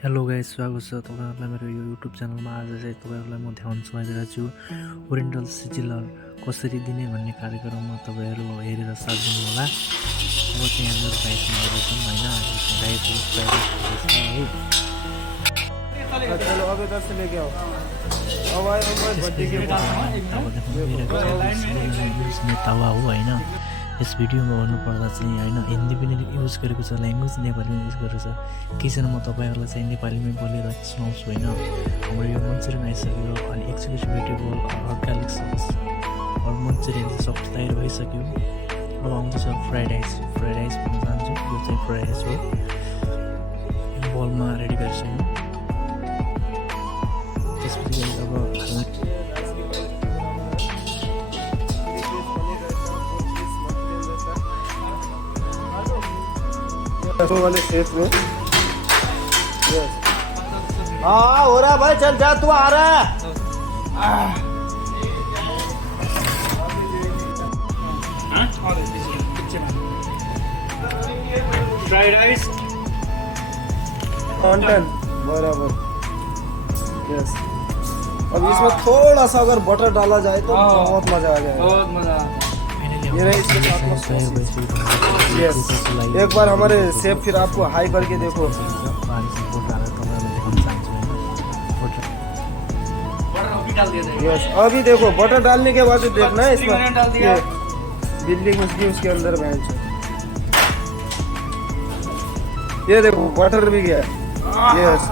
Hello guys, स्वागत छ तपाईहरुलाई मेरो यो युट्युब च्यानलमा। आज चाहिँ तपाईहरुलाई म देखाउन गइरहेको छु ओरिएन्टल सिजलर कसरी दिने भन्ने कार्यक्रममा तपाईहरु हेरेर साथ दिनु होला। अब चाहिँ हाम्रो गाइसमा आउँछन् हैन, गाइसको प्राइस है। चलो अब इधर से लेके आओ। अब आए हम बर्थडे के तावा हो हैन। यस भिडियोमा भन्नुपर्दा चाहिँ हैन, हिन्दी पनि युज गरेको छ, ल्याङ्ग्वेज नेपाली युज गरेको छ। किचन म तपाईहरुलाई चाहिँ नेपालीमै बोलेर सुनाउँछु हैन। हाम्रो यो मन्चुरियन आइसक्यो अनि एक्जिक्युटिभ भेजिटेबल अर्गानिक सस और मन्चुरियन सब तयार भइसक्यो। अब आउँदैछ फ्राइड राइस भन्न चाहन्छु। यो चाहिँ फ्राइड राइस हो, बलमा रेडी गरिसक्यो। त्यसपछि अब वाले शेफ में हाँ हो रहा भाई, चल जा, तू आ रहा है। फ्राइड राइस कॉन्टेंट बराबर। यस, अब इसमें थोड़ा सा अगर बटर डाला जाए तो बहुत मजा आ जाएगा। बहुत मजा। ये रही इसके साथ में सॉसेज। यस, एक बार हमारे शेफ फिर आपको हाई करके देखो। यस, अभी देखो बटर डालने के बाद देखना है इसमें बिल्डिंग उसकी उसके अंदर बेंच। ये देखो बटर भी गया। यस,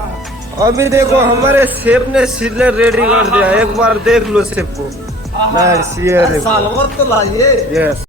अभी देखो हमारे शेफ ने सिजलर रेडी कर दिया। एक बार देख लो शेफ को। नाइस, ये देखो। यस।